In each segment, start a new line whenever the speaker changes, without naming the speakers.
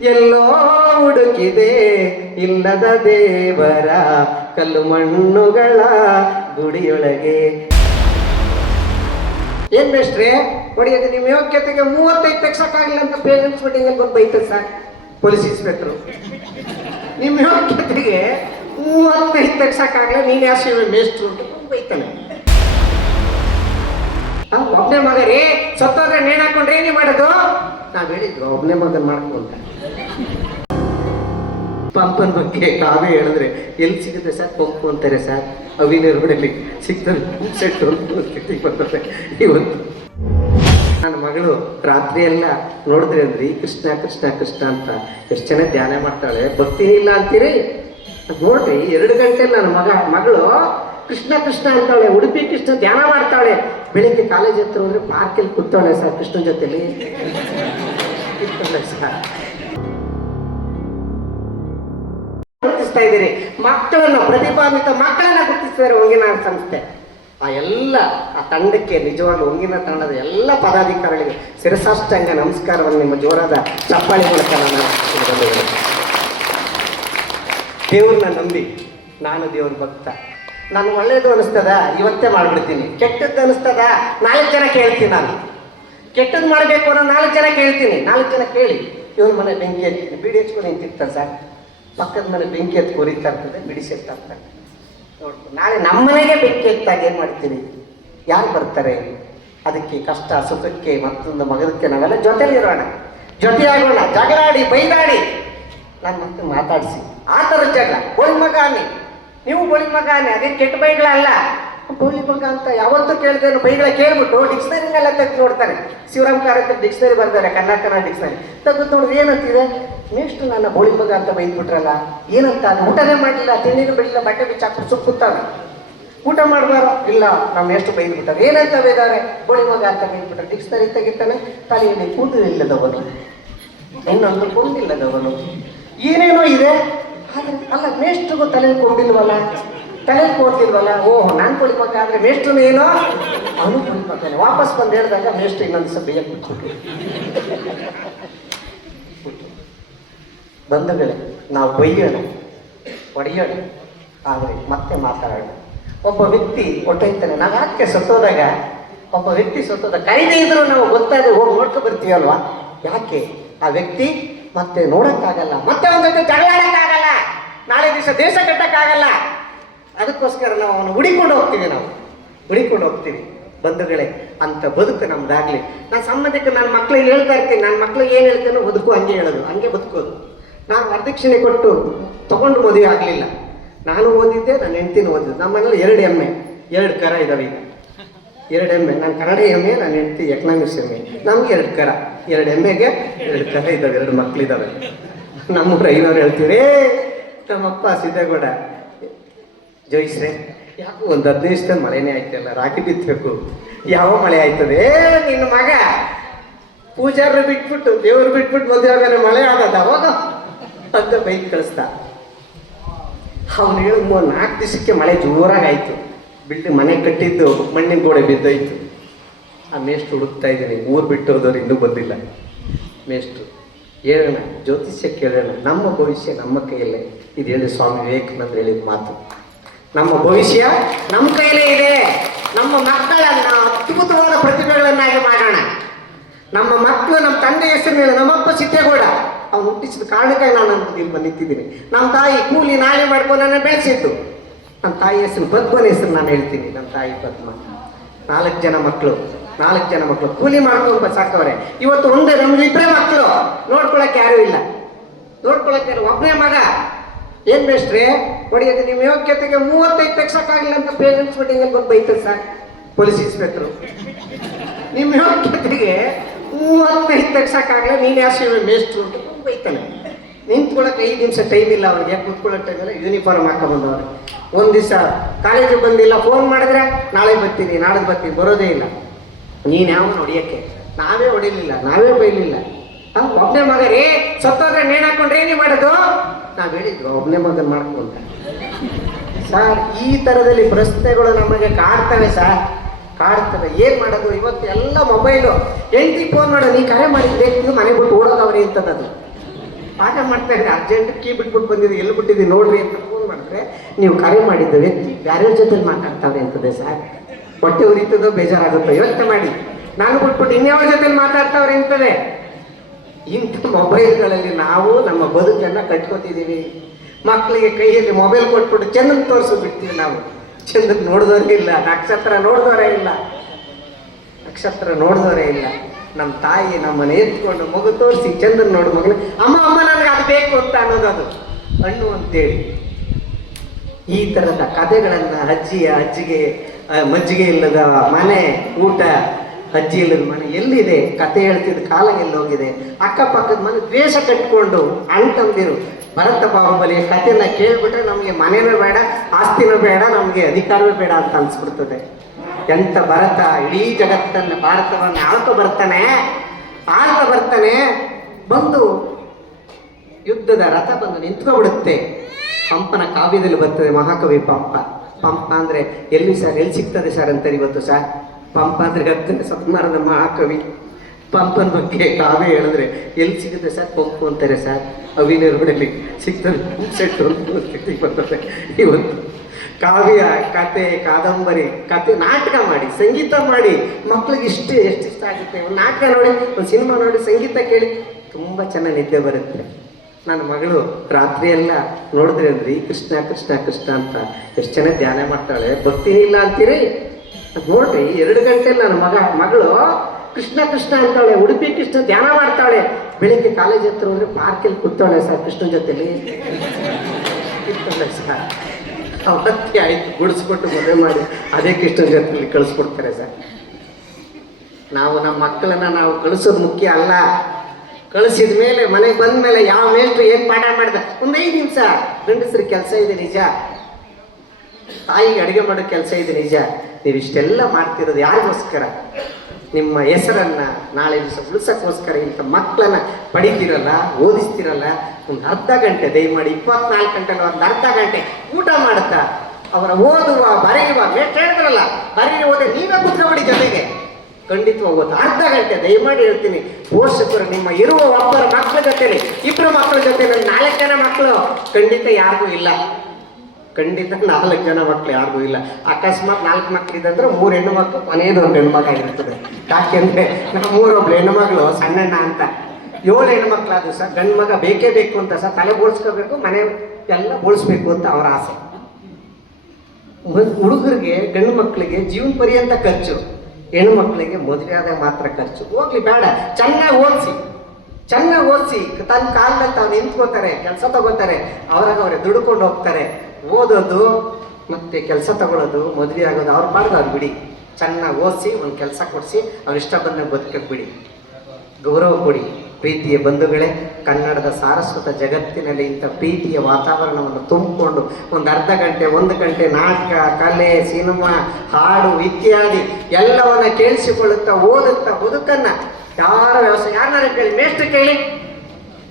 ಎಲ್ಲೋ ಹುಡುಕಿದೆ ಇಲ್ಲದ ದೇವರ ಕಲ್ಲು ಮಣ್ಣುಗಳ ಗುಡಿಯೊಳಗೆ. ಏನ್ ಬೇಸ್ಟ್ರೆ ಹೊಡಿಯೋದು ನಿಮ್ಮ ಯೋಗ್ಯತೆಗೆ ಮೂವತ್ತೈದು ತೆಗ್ಸಕ್ಕಾಗಿಲ್ಲ ಅಂತ ಪೇರೆಂಟ್ಸ್ ಮೀಟಿಂಗ್ ಅಲ್ಲಿ ಬಂದು ಬೈತಾರೆ ಸರ್ ಪೊಲೀಸ್ ಇನ್ಸ್ಪೆಕ್ಟರ್. ನಿಮ್ಮ ಯೋಗ್ಯತೆಗೆ ಮೂವತ್ತೈದು ತೆಗ್ಸಕ್ಕಾಗಲ್ಲ ನೀನ್ ಯಾವ ಮೇಸ್ಟ್ರು ಅಂತ ಬೈತಾನೆ. ಮಗರೇ ಸತ್ತೋದ್ರೆ ನೇಣ್ ಹಾಕೊಂಡ್ರೆ ಏನೇ ಮಾಡೋದು? ನಾವ್ ಹೇಳಿದ್ರು ಒಬ್ನೇ ಮಗನ್ ಮಾಡ್ಕೊಂತ ಪಂಪನ್ ಬಗ್ಗೆ ಕಾವೇ ಹೇಳಿದ್ರೆ ಎಲ್ಲಿ ಸಿಗುತ್ತೆ ಸರ್? ಪಂಪು ಅಂತಾರೆ ಸರ್. ಅವಿನರ್ ಹೊಡೆಲಿ ಸಿಗ್ತದೆ. ಸ್ಥಿತಿ ಬರ್ತದೆ. ಇವತ್ತು ನನ್ನ ಮಗಳು ರಾತ್ರಿ ಎಲ್ಲ ನೋಡಿದ್ರೆ ಅಂದ್ರಿ ಕೃಷ್ಣ ಕೃಷ್ಣ ಕೃಷ್ಣ ಅಂತ ಎಷ್ಟು ಚೆನ್ನಾಗಿ ಧ್ಯಾನ ಮಾಡ್ತಾಳೆ ಭಕ್ತಿ ಇಲ್ಲ ಅಂತೀರಿ? ನೋಡ್ರಿ ಎರಡು ಗಂಟೆ ನನ್ನ ಮಗ ಮಗಳು ಕೃಷ್ಣ ಕೃಷ್ಣ ಅಂತಾಳೆ, ಉಡುಪಿ ಕೃಷ್ಣ ಧ್ಯಾನ ಮಾಡ್ತಾಳೆ. ಬೆಳಿಗ್ಗೆ ಕಾಲೇಜ್ ಹತ್ರ ಹೋದ್ರೆ ಪಾರ್ಕಲ್ಲಿ ಕೂತಾಳೆ ಸರ್ ಕೃಷ್ಣ ಜೊತೆಲಿ. ಗುರುತಿಸ್ತಾ ಇದ್ದೀರಿ. ಮಕ್ಕಳನ್ನ, ಪ್ರತಿಭಾನ್ವಿತ ಮಕ್ಕಳನ್ನ ಗುರುತಿಸ್ತಾರೆ ಹೊಂಗಿನ ಸಂಸ್ಥೆ. ಆ ಎಲ್ಲ, ಆ ತಂಡಕ್ಕೆ ನಿಜವಾದ ಹೊಂಗಿನ ತಂಡದ ಎಲ್ಲ ಪದಾಧಿಕಾರಿಗಳಿಗೆ ಶಿರಸಾಷ್ಟಾಂಗ ನಮಸ್ಕಾರವನ್ನು ನಿಮ್ಮ ಜೋರಾದ ಚಪ್ಪಾಳಿ ಮೂಲಕ ನಾನು ದೇವ್ರನ್ನ ನಂಬಿ, ನಾನು ದೇವ್ರ ಭಕ್ತ. ನಾನು ಒಳ್ಳೇದು ಅನಿಸ್ತದ, ಇವತ್ತೇ ಮಾಡ್ಬಿಡ್ತೀನಿ. ಕೆಟ್ಟದ್ದು ಅನಿಸ್ತದ, ನಾಲ್ಕು ಜನ ಕೇಳ್ತೀನಿ ನಾನು. ಕೆಟ್ಟದ್ದು ಮಾಡಬೇಕು ಅನ್ನೋ ನಾಲ್ಕು ಜನ ಕೇಳ್ತೀನಿ. ನಾಲ್ಕು ಜನ ಕೇಳಿ, ಇವನ ಮನೆ ಬೆಂಕಿ ಹಚ್ತೀನಿ ಬಿಡಿ ಹಚ್ಕೊಂಡು ನಿಂತಿರ್ತಾನೆ ಸರ್. ಪಕ್ಕದ ಮನೆ ಬೆಂಕಿ ಹತ್ತಿ ಕೊರಿತಾ ಇರ್ತದೆ ಬಿಡಿಸಿರ್ತಾ ಇರ್ತಾನೆ. ನೋಡ್ಬೋದು ನಾಳೆ ನಮ್ಮ ಮನೆಗೆ ಬೆಂಕಿ ಹತ್ತಾಗ ಏನು ಮಾಡ್ತೀನಿ? ಯಾರು ಬರ್ತಾರೆ? ಅದಕ್ಕೆ ಕಷ್ಟ, ಸುಖಕ್ಕೆ, ಮತ್ತೊಂದು ಮಗದಕ್ಕೆ ನಾವೆಲ್ಲ ಜೊತೆಲಿರೋಣ. ಜೊತೆಯಾಗೋಣ. ಜಗಳಾಡಿ, ಬೈದಾಡಿ. ನಾನು ಮತ್ತೆ ಮಾತಾಡಿಸಿ. ಆ ಥರ ಜಗಳ. ಒಂದು ಮಗ ಅನ್ನಿ ನೀವು ಬೋಳಿ ಮಗ ಅದೇ ಕೆಟ್ಟ ಬೈಗಳಲ್ಲ. ಬೋಳಿ ಮಗ ಅಂತ ಯಾವತ್ತೂ ಕೇಳಿದ್ರೆ ಬೈಗಳ ಕೇಳ್ಬಿಟ್ಟು ಡಿಕ್ಷನರಿನೆಲ್ಲ ತೆಗೆದು ನೋಡ್ತಾರೆ. ಶಿವರಾಮ್ ಕಾರಂತ ಡಿಕ್ಷನರಿ ಬರ್ತಾರೆ ಕನ್ನಡ ಕನ್ನಡ ಡಿಕ್ಷನರಿ ತೆಗೆದು ನೋಡಿದ್ರೆ ಏನಂತಿದೆ? ನೆಕ್ಸ್ಟ್ ನನ್ನ ಬೋಳಿ ಮಗ ಅಂತ ಬೈದ್ಬಿಟ್ರಲ್ಲ, ಏನಂತ? ಅದು ಊಟನೇ ಮಾಡಲಿಲ್ಲ, ತಿಂಡಿನೂ ಬಿಡಲಿಲ್ಲ ಬಟ್ಟೆ ಬಿಚ್ಚಾಕ್ಬಿಟ್ಟು ಸುಖ ಊಟ ಮಾಡಬಾರ ಇಲ್ಲ ನಾವು ಎಷ್ಟು ಬೈದ್ಬಿಟ್ಟಾರೆ. ಏನಂತ ಬೈದಾರೆ ಬೋಳಿ ಮಗ ಅಂತ ಬೈದ್ಬಿಟ್ರೆ ಡಿಕ್ಷನರಿ ತೆಗಿತಾನೆ, ತಲೆಯಲ್ಲಿ ಕೂದಲು ಇಲ್ಲದವನು. ಇನ್ನೊಂದು ಕೂದಲಿಲ್ಲದವನು ಏನೇನೋ ಇದೆ? ಅಲ್ಲ, ಮೇಷ್ಟ್ರಿಗೂ ತಲೆ ಕೊಂಡಿಲ್ವಲ್ಲ ತಲೆ ಕೊಡ್ತಿಲ್ವಲ್ಲ ಓಹ್, ನಾನು ಕುಡಿಬೇಕಾದ್ರೆ ಮೇಷ್ಟ್ರು ಏನೋ ಅವನು ಕುಡಿಬೇಕಾನೆ ವಾಪಸ್ ಬಂದು ಹೇಳಿದಾಗ ಮೇಷ್ಟ್ರು ಇನ್ನೊಂದು ಸಲ ಬೇಯಕ್ಕೆ ಬಂದ ಮೇಲೆ ನಾವು ಬೈಯೋಣ, ಹೊಡೆಯೋಣ, ಆದರೆ ಮತ್ತೆ ಮಾತಾಡೋಣ. ಒಬ್ಬ ವ್ಯಕ್ತಿ ಒಟ್ಟೈತಾನೆ ನಾವು ಯಾಕೆ ಸತ್ತೋದಾಗ? ಒಬ್ಬ ವ್ಯಕ್ತಿ ಸತ್ತೋದ ಕೈದೇ ಇದ್ರು ನಾವು ಗೊತ್ತಾದ್ರೆ ಹೋಗಿ ನೋಡ್ಕೊ ಬರ್ತೀವಲ್ವಾ? ಯಾಕೆ? ಆ ವ್ಯಕ್ತಿ ಮತ್ತೆ ನೋಡೋಕ್ಕಾಗಲ್ಲ. ಮತ್ತೆ ಒಂದೊಂದು ಜಗಳ ನಾಳೆ ದಿವಸ ದೇಶ ಕಟ್ಟಕ್ಕಾಗಲ್ಲ. ಅದಕ್ಕೋಸ್ಕರ ನಾವು ಅವನು ಹುಡಿಕೊಂಡು ಹೋಗ್ತೀವಿ ನಾವು. ಹುಡಿಕೊಂಡು ಹೋಗ್ತೀವಿ. ಬಂಧುಗಳೇ ಅಂತ ಬದುಕು ನಮ್ದಾಗ್ಲಿ. ನಾನು ಸಂಬಂಧಿಕ ನನ್ನ ಮಕ್ಳಿಗೆ ಹೇಳ್ತಾ ಇರ್ತೀನಿ. ನನ್ನ ಮಕ್ಳಿಗೆ ಏನು ಹೇಳ್ತೇನೋ ಬದುಕು ಹಂಗೆ ಹೇಳೋದು. ಹಂಗೆ ಬದುಕೋದು. ನಾನು ವರದಕ್ಷಿಣೆ ಕೊಟ್ಟು ತಗೊಂಡು ಮದುವೆ ಆಗಲಿಲ್ಲ. ನಾನು ಓದಿದ್ದೆ ನನ್ನ ಹೆಂಡ್ತಿನೂ ಓದಿದ್ದೆ. ನಮ್ಮ ಎರಡು ಎಮ್ಮೆ ಎರಡು ಕರ ಇದಾವೆ ಎರಡು ಎಮ್ಮೆ ನಾನು ಕನ್ನಡ ಎಮ್ಮೆ ನನ್ನ ಹೆಂಡ್ತಿ ಎಕನಾಮಿಕ್ಸ್ ಎಮ್ಮೆ ನಮ್ಗೆ ಎರಡು ಕರ. ಎರಡು ಎಮ್ಮೆಗೆ ಎರಡು ಕರ ಇದ್ದಾವೆ ಎರಡು ಮಕ್ಳಿದ್ದಾವೆ ನಮ್ಮೂರ ಐನವ್ರು ಹೇಳ್ತೀವಿ "ಏ, ನಮ್ಮಪ್ಪ ಸಿದ್ದೇಗೌಡ ಜೋಯಿಸ್ರೆ, ಯಾಕೋ ಒಂದು ಹದಿನೈದು ದಿನ ಮಳೆನೇ ಆಯ್ತಲ್ಲ ರಾಕಿ ಬಿತ್ತಬೇಕು. ಯಾವ ಮಳೆ ಆಯ್ತದೆ? ನಿನ್ನ ಮಗ. ಪೂಜಾರ ಬಿಟ್ಬಿಟ್ಟು, ದೇವ್ರು ಬಿಟ್ಬಿಟ್ಟು ಮದುವೆ ಮಳೆ ಆಗದ? ಅಂತ ಬೈಕ್ ಕಳಿಸ್ದ. ಅವನು ಹೇಳಿ ಮೂರು ನಾಲ್ಕು ದಿವಸಕ್ಕೆ ಮಳೆ ಜೋರಾಗಿ ಆಯ್ತು ಬಿಲ್ಡಿಂಗ್ ಮನೆ ಕಟ್ಟಿದ್ದು, ಮಣ್ಣಿನ ಗೋಡೆ ಬಿದ್ದೋಯ್ತು. ಆ ಮೇಷ್ಟ್ರು ಹುಡುಕ್ತಾ ಇದ್ದೀನಿ. ಊರು ಬಿಟ್ಟು ಹೋದವ್ರು ಇನ್ನೂ ಬಂದಿಲ್ಲ. ಮೇಷ್ಟ್ರು, ಹೇಳೋಣ, ಜ್ಯೋತಿಷ್ಯ ಕೇಳೋಣ. ನಮ್ಮ ಭವಿಷ್ಯ ನಮ್ಮ ಕೈಯಲ್ಲೇ. ಇದು ಹೇಳಿ ಸ್ವಾಮಿ ವಿವೇಕಾನಂದ ಹೇಳಿದ ಮಾತು. ನಮ್ಮ ಭವಿಷ್ಯ ನಮ್ಮ ಕೈಲೇ ಇದೆ. ನಮ್ಮ ಮಕ್ಕಳನ್ನ ಅದ್ಭುತವಾದ ಪ್ರತಿಭೆಗಳನ್ನಾಗಿ ಮಾಡೋಣ. ನಮ್ಮ ಮಕ್ಕಳು ನಮ್ಮ ತಂದೆ ಹೆಸರು ಮೇಲೆ ನಮ್ಮಪ್ಪ ಸಿದ್ದೇಗೌಡ, ಅವ್ನು ಹುಟ್ಟಿಸಿದ ಕಾರಣಕ್ಕಾಗಿ ನಾನು ಇಲ್ಲಿ ನಿಂತಿದ್ದೀನಿ. ನಮ್ಮ ತಾಯಿ ಕೂಲಿ ನಾಳೆ ಮಾಡ್ಕೊಂಡು ನನ್ನ ಬೆಳೆಸಿದ್ದು. ನಮ್ಮ ತಾಯಿ ಹೆಸರು ಪದ್ಮನ ಹೆಸರು ನಾನು ಹೇಳ್ತೀನಿ. ನಮ್ಮ ತಾಯಿ ಪದ್ಮ ನಾಲ್ಕು ಜನ ಮಕ್ಕಳು, ನಾಲ್ಕು ಜನ ಮಕ್ಕಳು ಕೂಲಿ ಮಾಡ್ಕೊಂಡು ಸಾಕವ್ರೆ. ಇವತ್ತು ಒಂದೇ ನಮ್ಗೆ ಇಬ್ಬರೇ ಮಕ್ಕಳು. ನೋಡ್ಕೊಳಕ್ಕೆ ಯಾರೂ ಇಲ್ಲ. ನೋಡ್ಕೊಳಕ್ಕೆ ಒಬ್ಬನೇ ಮಗ. ಏನ್ ಬೇಸ್ಟ್ರೆ ಹೊಡಿಯೋದು ನಿಮ್ಮ ಯೋಗ್ಯತೆಗೆ ಮೂವತ್ತೈದು ತೆಗ್ಸಕ್ಕಾಗಿಲ್ಲ ಅಂತ ಪೇರೆಂಟ್ಸ್ ಮೀಟಿಂಗ್ ಅಲ್ಲಿ ಬಂದು ಬೈತದೆ ಸರ್ ಪೊಲೀಸ್ ಇನ್ಸ್ಪೆಕ್ಟ್ರು ನಿಮ್ಮ ಯೋಗ್ಯತೆಗೆ ಮೂವತ್ತೈದು ತೆಗ್ಸಕ್ಕಾಗಲ್ಲ ನೀನು ಯಾವ ಸೇವೆ ಮೇಷ್ಟ್ರು ಅಂತ ಬೈತಾನೆ. ನಿಂತ್ಕೊಳಕ್ ಐದು ನಿಮಿಷ ಟೈಮ್ ಇಲ್ಲ ಅವ್ರಿಗೆ ಕೂತ್ಕೊಳ್ಳೋ ಟೈಮ್ ಇಲ್ಲ ಯೂನಿಫಾರ್ಮ್ ಹಾಕೊಂಡ್ಬಂದವ್ರೆ ಒಂದು ದಿವಸ ಕಾಲೇಜಿಗೆ ಬಂದಿಲ್ಲ ಫೋನ್ ಮಾಡಿದ್ರೆ, ನಾಳೆ ಬರ್ತೀನಿ ನಾಳೆ ಬರ್ತೀನಿ, ಬರೋದೇ ಇಲ್ಲ. ನೀನು ಯಾವ ಹೊಡಿಯಕ್ಕೆ? ನಾವೇ ಹೊಡಿಲಿಲ್ಲ, ನಾವೇ ಬೈಲಿಲ್ಲ. ಒಬ್ಬನೇ ಮಗ ರೀ, ಸತ್ತೋದ್ರೆ ನೇಣ್ ಹಾಕೊಂಡ್ರೆ ಏನೇ ಮಾಡೋದು? ನಾವು ಹೇಳಿದ್ವು ಒಬ್ಬನೇ ಮಗನ್ ಮಾಡ್ಕೊಂತ ಸರ್, ಈ ಥರದಲ್ಲಿ ಪ್ರಶ್ನೆಗಳು ನಮಗೆ ಕಾಡ್ತವೆ ಸರ್. ಕಾಡ್ತವೆ. ಏನ್ ಮಾಡೋದು? ಇವತ್ತು ಎಲ್ಲ ಮೊಬೈಲು. ಹೆಂಡತಿ ಫೋನ್ ಮಾಡ ನೀ ಕರೆ ಮಾಡಿದ್ದೆ ಮನೆ ಬಿಟ್ಟು ಓಡೋದವ್ರಿ ಅಂತದ್ದು. ಪಾಠ ಮಾಡ್ತಾ ಇದ್ರೆ ಅರ್ಜೆಂಟ್ ಕೀ ಬಿಟ್ಬಿಟ್ಟು ಬಂದಿದೆ ಎಲ್ಲಿ ಬಿಟ್ಟಿದ್ದೀವಿ ನೋಡ್ರಿ ಅಂತ ಫೋನ್ ಮಾಡಿದ್ರೆ, ನೀವು ಕರೆ ಮಾಡಿದ್ದ ವ್ಯಕ್ತಿ ಬೇರೆಯವ್ರ ಜೊತೆ ಮಾತಾಡ್ತಾವ್ರೆ ಅಂತದೆ ಸರ್. ಹೊಟ್ಟೆ ಉರಿತದೋ ಬೇಜಾರಾಗುತ್ತೋ ಯೋಚನೆ ಮಾಡಿ. ನಾನು ಬಿಟ್ಬಿಟ್ಟು ಇನ್ಯಾವ ಜೊತೆ ಮಾತಾಡ್ತಾವ್ರೆ ಅಂತದೆ. ಇಂಥ ಮೊಬೈಲ್ಗಳಲ್ಲಿ ನಾವು ನಮ್ಮ ಬದುಕನ್ನು ಕಟ್ಕೋತಿದ್ದೀವಿ. ಮಕ್ಕಳಿಗೆ ಕೈಯಲ್ಲಿ ಮೊಬೈಲ್ ಕೊಟ್ಬಿಟ್ಟು ಚಂದ್ರನ ತೋರಿಸು ಬಿಡ್ತೀವಿ ನಾವು. ಚಂದ್ರ ನೋಡಿದವರೇ ಇಲ್ಲ, ನಕ್ಷತ್ರ ನೋಡಿದವರೇ ಇಲ್ಲ. ನಕ್ಷತ್ರ ನೋಡಿದವರೇ ಇಲ್ಲ. ನಮ್ಮ ತಾಯಿ ನಮ್ಮನ್ನು ಎತ್ಕೊಂಡು ಮಗು ತೋರಿಸಿ ಚಂದ್ರನ ನೋಡು ಮಗನ. ಅಮ್ಮ ಅಮ್ಮ, ನನಗೆ ಅದು ಬೇಕು ಅಂತ ಅನ್ನೋದು ಅದು. ಹಣ್ಣು ಅಂತೇಳಿ. ಈ ಥರದ ಕಥೆಗಳನ್ನು ಅಜ್ಜಿಯ ಅಜ್ಜಿಗೆ ಮಜ್ಜಿಗೆ ಇಲ್ಲದ ಮನೆ ಊಟ ಅಜ್ಜಿ ಇಲ್ಲದ ಮನೆ ಎಲ್ಲಿದೆ? ಕತೆ ಹೇಳ್ತಿದ್ದ ಕಾಲ ಎಲ್ಲೋಗಿದೆ. ಅಕ್ಕಪಕ್ಕದ ಮನೆ ದ್ವೇಷ ಕಟ್ಕೊಂಡು ಅಣ್ಣ ಭರತ ಬಾಹುಬಲಿಯ ಕಥೆನ ಕೇಳ್ಬಿಟ್ರೆ ನಮಗೆ ಮನೆನೂ ಬೇಡ, ಆಸ್ತಿನೂ ಬೇಡ, ನಮಗೆ ಅಧಿಕಾರವೂ ಬೇಡ ಅಂತ ಅನ್ಸ್ಬಿಡ್ತದೆ. ಎಂಥ ಭರತ, ಇಡೀ ಜಗತ್ತನ್ನು ಭಾರತವನ್ನು ಆಳ್ತ ಬರ್ತಾನೆ? ಆಳ್ತ ಬರ್ತಾನೆ? ಬಂದು ಯುದ್ಧದ ರಥ ಬಂದು ನಿಂತ್ಕೊಬಿಡುತ್ತೆ. ಪಂಪನ ಕಾವ್ಯದಲ್ಲಿ ಬರ್ತದೆ ಮಹಾಕವಿ ಪಂಪ. ಪಂಪ ಅಂದ್ರೆ ಎಲ್ಲಿ ಸರ್, ಎಲ್ಲಿ ಸಿಗ್ತದೆ ಸರ್ ಅಂತಾರೆ ಇವತ್ತು ಸರ್? ಪಂಪ ಹತ್ತನೇ ಶತಮಾನದ ಮಹಾಕವಿ ಪಂಪನ ಬಗ್ಗೆ ಕಾವ್ಯ ಹೇಳಿದ್ರೆ, ಎಲ್ಲಿ ಸಿಗುತ್ತೆ ಸರ್ ಪಂಪು ಅಂತಾರೆ ಸರ್? ಅವಿನಿರ್ಬಡಲಿ ಸಿಗ್ತದೆ ಸೆಟ್ ಅಂತ ಸ್ಥಿತಿಗೆ ಬರ್ತದೆ ಇವತ್ತು ಕಾವ್ಯ, ಕತೆ, ಕಾದಂಬರಿ, ಕತೆ, ನಾಟಕ ಮಾಡಿ, ಸಂಗೀತ ಮಾಡಿ, ಮಕ್ಳಿಗೆ ಇಷ್ಟು, ಎಷ್ಟು ಇಷ್ಟ ಆಗುತ್ತೆ? ಒಂದು ನಾಟಕ ನೋಡಿ, ಒಂದು ಸಿನಿಮಾ ನೋಡಿ, ಸಂಗೀತ ಕೇಳಿ, ತುಂಬ ಚೆನ್ನಾಗಿ ನಿದ್ದೆ ಬರುತ್ತೆ. ನನ್ನ ಮಗಳು ರಾತ್ರಿ ಎಲ್ಲ ನೋಡಿದ್ರೆ ಅಂದ್ರಿ, ಕೃಷ್ಣ ಕೃಷ್ಣ ಕೃಷ್ಣ ಅಂತ ಎಷ್ಟು ಚೆನ್ನಾಗಿ ಧ್ಯಾನ ಮಾಡ್ತಾಳೆ. ಭಕ್ತಿ ಇಲ್ಲ ಅಂತೀರಿ? ನೋಡ್ರಿ ಎರಡು ಗಂಟೆ ನನ್ನ ಮಗ. ಮಗಳು ಕೃಷ್ಣ ಕೃಷ್ಣ ಅಂತಾಳೆ, ಉಡುಪಿ ಕೃಷ್ಣ ಧ್ಯಾನ ಮಾಡ್ತಾಳೆ. ಬೆಳಿಗ್ಗೆ ಕಾಲೇಜ್ ಹತ್ರ ಹೋದ್ರೆ ಪಾರ್ಕಲ್ಲಿ ಕೂತಾಳೆ ಸರ್ ಕೃಷ್ಣ ಜೊತೆಲಿ. ಸರ್. ಅವತ್ತೇ ಆಯ್ತು, ಗುಡಿಸ್ಕೊಟ್ಟು ಮದುವೆ ಮಾಡಿ. ಅದೇ ಕೃಷ್ಣ ಜೊತೆಲಿ ಕಳಿಸ್ಕೊಡ್ತಾರೆ ಸರ್. ನಾವು ನಮ್ಮ ಮಕ್ಕಳನ್ನ ನಾವು ಕಳಿಸೋದು ಮುಖ್ಯ ಅಲ್ಲ. ಕಳಿಸಿದ ಮೇಲೆ ಮನೆಗೆ ಬಂದ ಮೇಲೆ ಯಾವ ಮೇಷ್ಟ್ರು ಏನು ಪಾಠ ಮಾಡಿದ? ಒಂದು ಐದು ನಿಮಿಷ. ಗಂಡಸ್ರಿಗೆ ಕೆಲಸ ಇದೆ ನಿಜ. ತಾಯಿಗೆ ಅಡುಗೆ ಮಾಡೋ ಕೆಲಸ ಇದೆ ನಿಜ. ನೀವು ಇಷ್ಟೆಲ್ಲ ಮಾಡ್ತಿರೋದು ಯಾರಿಗೋಸ್ಕರ? ನಿಮ್ಮ ಹೆಸರನ್ನ ನಾಳೆ ದಿವಸ ಉಳಿಸೋಕ್ಕೋಸ್ಕರ ಇಂಥ ಮಕ್ಕಳನ್ನ ಪಡಿತೀರಲ್ಲ, ಓದಿಸ್ತಿರಲ್ಲ? ಒಂದು ಅರ್ಧ ಗಂಟೆ, ದಯಮಾಡಿ ಇಪ್ಪತ್ನಾಲ್ಕು ಗಂಟೆ ಒಂದು ಅರ್ಧ ಗಂಟೆ ಊಟ ಮಾಡುತ್ತಾ? ಅವರ ಓದುವ, ಬರೆಯುವ ಹೇಳಿದ್ರಲ್ಲ ಬರೀರಿ ಓದಿ, ನೀವೇ ಕುತ್ಕೊಬಿಡಿ ಜೊತೆಗೆ. ಖಂಡಿತವಾಗಿ ಒಂದು ಅರ್ಧ ಗಂಟೆ, ದಯಮಾಡಿ ಹೇಳ್ತೀನಿ. ಪೋಷಕರು, ನಿಮ್ಮ ಇರುವ ಒಬ್ಬರ ಮಕ್ಕಳ ಜೊತೆಲಿ ಇಬ್ಬರು ಮಕ್ಕಳ ಜೊತೆ ನಾಲ್ಕು ಜನ ಮಕ್ಕಳು, ಖಂಡಿತ ಯಾರಿಗೂ ಇಲ್ಲ. ಖಂಡಿತ ನಾಲ್ಕು ಜನ ಮಕ್ಳು ಯಾರಿಗೂ ಇಲ್ಲ. ಅಕಸ್ಮಾತ್ ನಾಲ್ಕು ಮಕ್ಳು ಅಂದ್ರೆ ಮೂರು ಹೆಣ್ಣು ಮಕ್ಕಳು ಕೊನೆಯದು ಒಂದು ಇರ್ತದೆ. ಯಾಕೆಂದ್ರೆ ನಮ್ಮ ಮೂರೊಬ್ಳು ಹೆಣ್ಣು ಮಗಳು, ಸಣ್ಣಣ್ಣ ಅಂತ. ಏಳು ಹೆಣ್ಣು ಮಕ್ಕಳಾದ್ರು ಸರ್ ಗಂಡು ಮಗ ಬೇಕೇ ಬೇಕು ಅಂತ ಸರ್ ತಲೆ ಬೋಳ್ಸ್ಕೋಬೇಕು, ಮನೆ ಎಲ್ಲ ಬೋಳ್ಸ್ಬೇಕು ಅಂತ ಅವರ ಆಸೆ. ಹುಡುಗರಿಗೆ, ಗಂಡು ಮಕ್ಕಳಿಗೆ ಜೀವನ ಪರ್ಯಂತ ಖರ್ಚು. ಹೆಣ್ಣು ಮಕ್ಕಳಿಗೆ ಮದುವೆ ಆದಾಗ ಮಾತ್ರ ಖರ್ಚು. ಹೋಗ್ಲಿ ಬೇಡ, ಚೆನ್ನಾಗಿ ಓದಿಸಿ. ಚೆನ್ನಾಗಿ ಓದಿಸಿ ತನ್ನ ಕಾಲದಲ್ಲಿ ತಾವು ನಿಂತ್ಕೋತಾರೆ, ಕೆಲಸ ತಗೋತಾರೆ, ಅವ್ರಾಗ ಅವ್ರೆ ದುಡ್ಕೊಂಡು ಹೋಗ್ತಾರೆ. ಓದೋದು ಮತ್ತೆ ಕೆಲಸ ತಗೊಳ್ಳೋದು ಮದುವೆ ಆಗೋದು ಅವ್ರು ಪಾಡ್ದು ಅವ್ರು ಬಿಡಿ. ಚೆನ್ನಾಗಿ ಓದಿಸಿ, ಒಂದು ಕೆಲಸ ಕೊಡಿಸಿ, ಅವ್ರು ಇಷ್ಟ ಬಂದಾಗ ಬದುಕಕ್ಕೆ ಬಿಡಿ. ಗೌರವ ಕೊಡಿ. ಪ್ರೀತಿಯ ಬಂಧುಗಳೇ, ಕನ್ನಡದ ಸಾರಸ್ವತ ಜಗತ್ತಿನಲ್ಲಿ ಇಂಥ ಪ್ರೀತಿಯ ವಾತಾವರಣವನ್ನು ತುಂಬಿಕೊಂಡು ಒಂದು ಅರ್ಧ ಗಂಟೆ, ಒಂದು ಗಂಟೆ ನಾಟಕ, ಕಲೆ, ಸಿನಿಮಾ, ಹಾಡು, ಇತ್ಯಾದಿ ಎಲ್ಲವನ್ನ ಕೇಳಿಸಿಕೊಳ್ಳುತ್ತಾ ಓದುತ್ತಾ ಬದುಕನ್ನ ಯಾರ ವ್ಯವಸ್ಥೆ ಯಾರನ್ನ ಕೇಳಿ, ಮೇಷ್ಟ್ರು ಕೇಳಿ.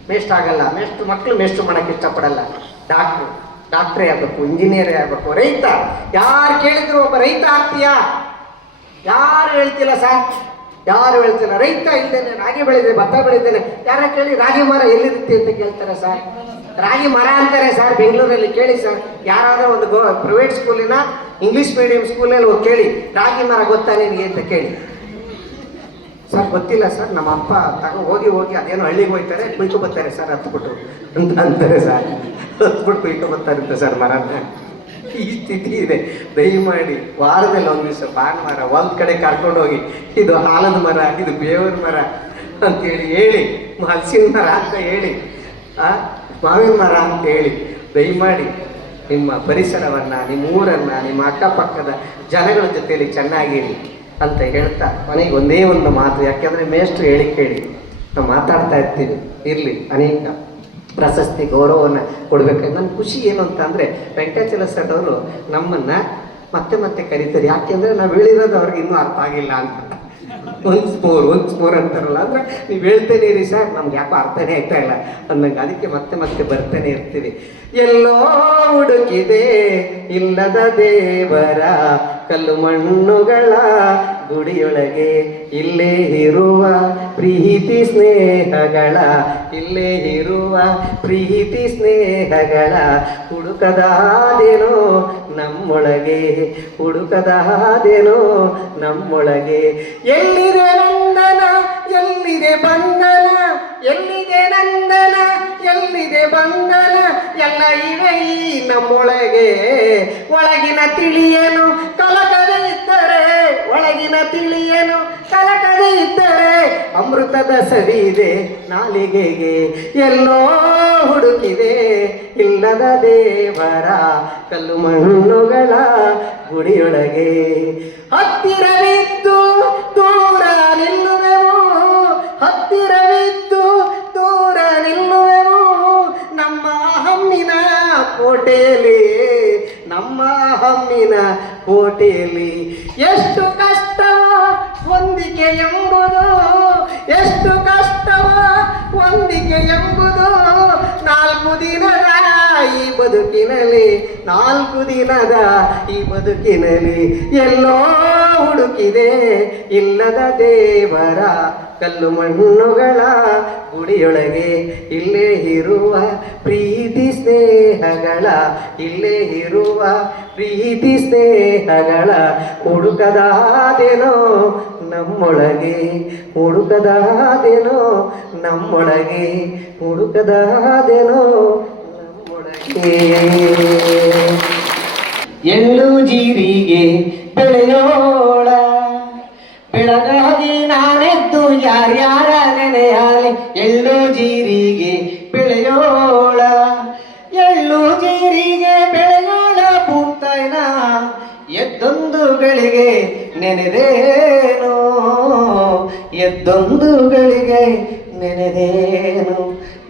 ಮೇಸ್ಟ್ ಆಗಲ್ಲ ಮೇಷ್ಟ್ರು ಮಕ್ಕಳು ಮೇಸ್ಟ್ ಮಾಡಕ್ಕೆ ಇಷ್ಟಪಡಲ್ಲ. ಡಾಕ್ಟ್ರು, ಡಾಕ್ಟ್ರೇ ಆಗಬೇಕು, ಇಂಜಿನಿಯರೇ ಆಗಬೇಕು. ರೈತ, ಯಾರು ಕೇಳಿದ್ರು ಒಬ್ಬ ರೈತ ಆಗ್ತೀಯಾ? ಯಾರು ಹೇಳ್ತಿಲ್ಲ ಸರ್? ಯಾರು ಹೇಳ್ತಿಲ್ಲ? ರೈತ ಇದ್ದೇನೆ ರಾಗಿ ಬೆಳೆದಿದೆ ಭತ್ತ ಬೆಳೆದೇನೆ. ಯಾರ ಕೇಳಿ, ರಾಗಿ ಮರ ಎಲ್ಲಿರುತ್ತೆ ಅಂತ ಕೇಳ್ತಾರೆ ಸರ್. ರಾಗಿ ಮರ ಅಂತಾರೆ ಸರ್, ಬೆಂಗಳೂರಲ್ಲಿ ಕೇಳಿ ಸರ್. ಯಾರಾದ್ರೂ ಒಂದು ಗೋ ಪ್ರೈವೇಟ್ ಸ್ಕೂಲಿನ ಇಂಗ್ಲಿಷ್ ಮೀಡಿಯಂ ಸ್ಕೂಲಲ್ಲಿ ಹೋಗಿ ಕೇಳಿ, ರಾಗಿ ಮರ ಗೊತ್ತಾ ನಿನಗೆ ಅಂತ ಕೇಳಿ. ಸರ್, ಗೊತ್ತಿಲ್ಲ ಸರ್. ನಮ್ಮ ಅಪ್ಪ ತಗೋ ಹೋಗಿ ಹೋಗಿ ಅದೇನೋ ಹಳ್ಳಿಗೆ ಹೋಗ್ತಾರೆ, ಕುಯ್ಕೊ ಬರ್ತಾರೆ ಸರ್ ಹತ್ಬಿಟ್ಟು ಅಂತ ಅಂತಾರೆ ಸರ್. ಹತ್ಬಿಟ್ಟು ಕುಯ್ಕೊ ಬರ್ತಾರಂತೆ ಸರ್ ಮರನ ಈ ಸ್ಥಿತಿ ಇದೆ. ದಯಮಾಡಿ ವಾರದಲ್ಲಿ ಒಂದು ದಿವಸ ಭಾನುವಾರ ಒಂದ್ ಕಡೆ ಕರ್ಕೊಂಡು ಹೋಗಿ, ಇದು ಆಲದ ಮರ, ಇದು ಬೇವರ ಮರ ಅಂತೇಳಿ ಹೇಳಿ ಹಲಸಿನ ಮರ ಅಂತ ಹೇಳಿ, ಆ, ಮಾವಿನ ಮರ ಅಂತ ಹೇಳಿ, ದಯಮಾಡಿ ನಿಮ್ಮ ಪರಿಸರವನ್ನ ನಿಮ್ಮ ಊರನ್ನ ನಿಮ್ಮ ಅಕ್ಕಪಕ್ಕದ ಜನಗಳ ಜೊತೆಯಲ್ಲಿ ಚೆನ್ನಾಗಿರಿ. ಅಂತ ಹೇಳ್ತಾ ಕೊನೆಗೆ ಒಂದೇ ಒಂದು ಮಾತು, ಯಾಕೆಂದ್ರೆ ಮೇಷ್ಟ್ರು ಹೇಳಿ ಕೇಳಿ ನಾವು ಮಾತಾಡ್ತಾ ಇರ್ತೀವಿ ಇರಲಿ, ಅನೇಕ ಪ್ರಶಸ್ತಿ ಗೌರವವನ್ನು ಕೊಡ್ಬೇಕು. ನನ್ನ ಖುಷಿ ಏನು ಅಂತ ಅಂದರೆ, ವೆಂಕಟಾಚಲ ಸರ್ ಅವರು ನಮ್ಮನ್ನ ಮತ್ತೆ ಮತ್ತೆ ಕರೀತಾರೆ. ಯಾಕೆಂದ್ರೆ ನಾವು ಹೇಳಿರೋದು ಅವ್ರಿಗೆ ಇನ್ನೂ ಅರ್ಥ ಆಗಿಲ್ಲ ಅಂತ. ಒನ್ಸ್ ಮೋರ್ ಒಂದು ಮೋರ್ ಅಂತಾರಲ್ಲ, ಅಂದರೆ ನೀವು ಹೇಳ್ತೇನೆ ರೀ ಸರ್. ನಮ್ಗೆ ಯಾಕೋ ಅರ್ಥನೇ ಆಯ್ತಾ ಇಲ್ಲ. ಅನ್ನಂಗೆ ಅದಕ್ಕೆ ಮತ್ತೆ ಮತ್ತೆ ಬರ್ತಾನೆ ಇರ್ತೀವಿ. ಎಲ್ಲೋ ಹುಡುಕಿದೆ ಇಲ್ಲದ ದೇವರ ಕಲ್ಲು ಮಣ್ಣುಗಳ ಗುಡಿಯೊಳಗೆ ಇಲ್ಲೇ ಇರುವ ಪ್ರೀತಿ ಸ್ನೇಹಗಳ, ಇಲ್ಲೇ ಇರುವ ಪ್ರೀತಿ ಸ್ನೇಹಗಳ ಹುಡುಕದಾದೇನೋ ನಮ್ಮೊಳಗೆ ಹುಡುಕದಾದೇನೋ ನಮ್ಮೊಳಗೆ. ಎಲ್ಲಿದೆ ನಂದನ, ಎಲ್ಲಿದೆ ಬಂಧನ, ಎಲ್ಲಿದೆ ನಂದನ, ಎಲ್ಲಿದೆ ಬಂಧನ? ಎಲ್ಲ ಇವೆ ನಮ್ಮೊಳಗೆ. ಒಳಗಿನ ತಿಳಿಯೇನು ಇದ್ದರೆ ಒಳಗಿನ ತಿಳಿಯನು ಕಲಕದಿ ಇದ್ದರೆ ಅಮೃತದ ಸವಿದೆ ನಾಲಿಗೆಗೆ ಎಲ್ಲೋ ಹುಡುಕಿದೆ. ಇಲ್ಲದ ದೇವರ ಕಲ್ಲು ಮಣ್ಣುಗಳ ಗುಡಿಯೊಳಗೆ. ಹತ್ತಿರವಿದ್ದು ದೂರ ನಿಲ್ಲುವೆವು, ಹತ್ತಿರವಿದ್ದು ದೂರ ನಿಲ್ಲುವೆವು. ನಮ್ಮ ಹಮ್ಮಿನ ಕೋಟೆಯಲ್ಲಿ, ನಮ್ಮ ಹಮ್ಮಿನ ಕೋಟೆಯಲ್ಲಿ ಎಷ್ಟು ಕಷ್ಟವ ಹೊಂದಿಕೆ ಎಂಬುದು ಎಷ್ಟು ಕಷ್ಟವ ಹೊಂದಿಕೆ ಎಂಬುದು ನಾಲ್ಕು ದಿನದ ಬದುಕಿನಲ್ಲಿ, ನಾಲ್ಕು ದಿನದ ಈ ಬದುಕಿನಲ್ಲಿ ಎಲ್ಲೋ ಹುಡುಕಿದೆ. ಇಲ್ಲದ ದೇವರ ಕಲ್ಲು ಮಣ್ಣುಗಳ ಗುಡಿಯೊಳಗೆ, ಇಲ್ಲೇ ಇರುವ ಪ್ರೀತಿ ಸ್ನೇಹಗಳ, ಇಲ್ಲೇ ಇರುವ ಪ್ರೀತಿ ಸ್ನೇಹಗಳ ಹುಡುಕದಾದೇನೋ ನಮ್ಮೊಳಗೆ ಹುಡುಕದಾದೇನೋ ನಮ್ಮೊಳಗೆ, ಹುಡುಕದಾದೇನೋ ಎಳ್ಳು ಜೀರಿಗೆ ಬೆಳೆಯೋಳ ಬೆಳಗಾಗಿ ನಾನೆದ್ದು ಯಾರ್ಯಾರ ನೆನೆಯಾಲಿ ಎಳ್ಳು ಜೀರಿಗೆ ಬೆಳೆಯೋಳ ಎಳ್ಳು ಜೀರಿಗೆ ಬೆಳೆಯೋಳ ಪೂರ್ತೈನ ಎದ್ದೊಂದು ಗಳಿಗೆ ನೆನೆದೇನೋ. ಎದ್ದೊಂದು ಗಳಿಗೆ ನೆನೆದೇನು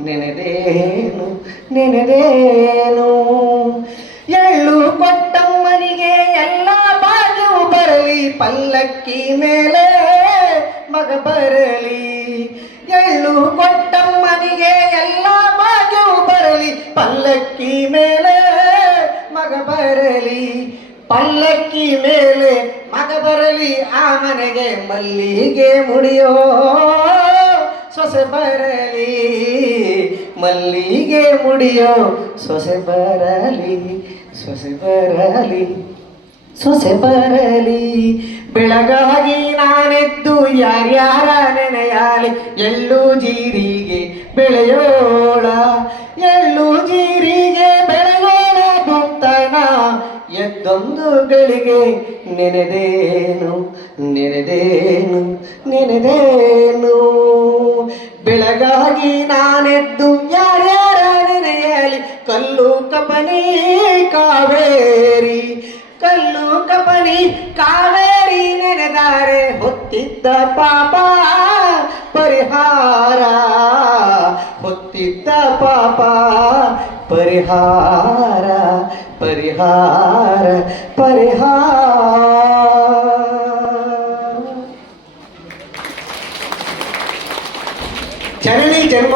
ನೆನೆದೇನು ನೆನೆದೇನು. ಎಳ್ಳು ಕೊಟ್ಟಮ್ಮನಿಗೆ ಎಲ್ಲ ಬಾಜು ಬರಲಿ, ಪಲ್ಲಕ್ಕಿ ಮೇಲೆ ಮಗ ಬರಲಿ. ಎಳ್ಳು ಕೊಟ್ಟಮ್ಮನಿಗೆ ಎಲ್ಲ ಬಾಜು ಬರಲಿ, ಪಲ್ಲಕ್ಕಿ ಮೇಲೆ ಮಗ ಬರಲಿ. ಪಲ್ಲಕ್ಕಿ ಮೇಲೆ ಮಗ ಬರಲಿ, ಆ ಮನೆಗೆ ಮಲ್ಲಿಗೆ ಮುಡಿಯೋ ಸೊಸೆ ಬರಲಿ, ಮಲ್ಲಿಗೆ ಮುಡಿಯೋ ಸೊಸೆ ಬರಲಿ ಸೊಸೆ ಬರಲಿ ಸೊಸೆ ಬರಲಿ. ಬೆಳಗಾಗಿ ನಾನೆದ್ದು ಯಾರ್ಯಾರ ನೆನೆಯಾಲಿ ಎಳ್ಳು ಜೀರಿಗೆ ಬೆಳೆಯೋಳ ಎಳ್ಳು ಎದ್ದೊಂದು ಗಳಿಗೆ ನೆನೆದೇನು ನೆನೆದೇನು ನೆನೆದೇನು? ಬೆಳಗಾಗಿ ನಾನೆದ್ದು ಯಾರ್ಯಾರ ನೆನೆಯಲಿ, ಕಲ್ಲು ಕಪನಿ ಕಾವೇರಿ. ಕಲ್ಲು ಕಪನಿ ಕಾವೇರಿ ನೆನೆದಾರೆ, ಹೊತ್ತಿದ್ದ ಪಾಪ ಪರಿಹಾರ. ಹೊತ್ತಿದ್ದ ಪಾಪ ಪರಿಹಾರ. परिहार परिहार। जननी जन्म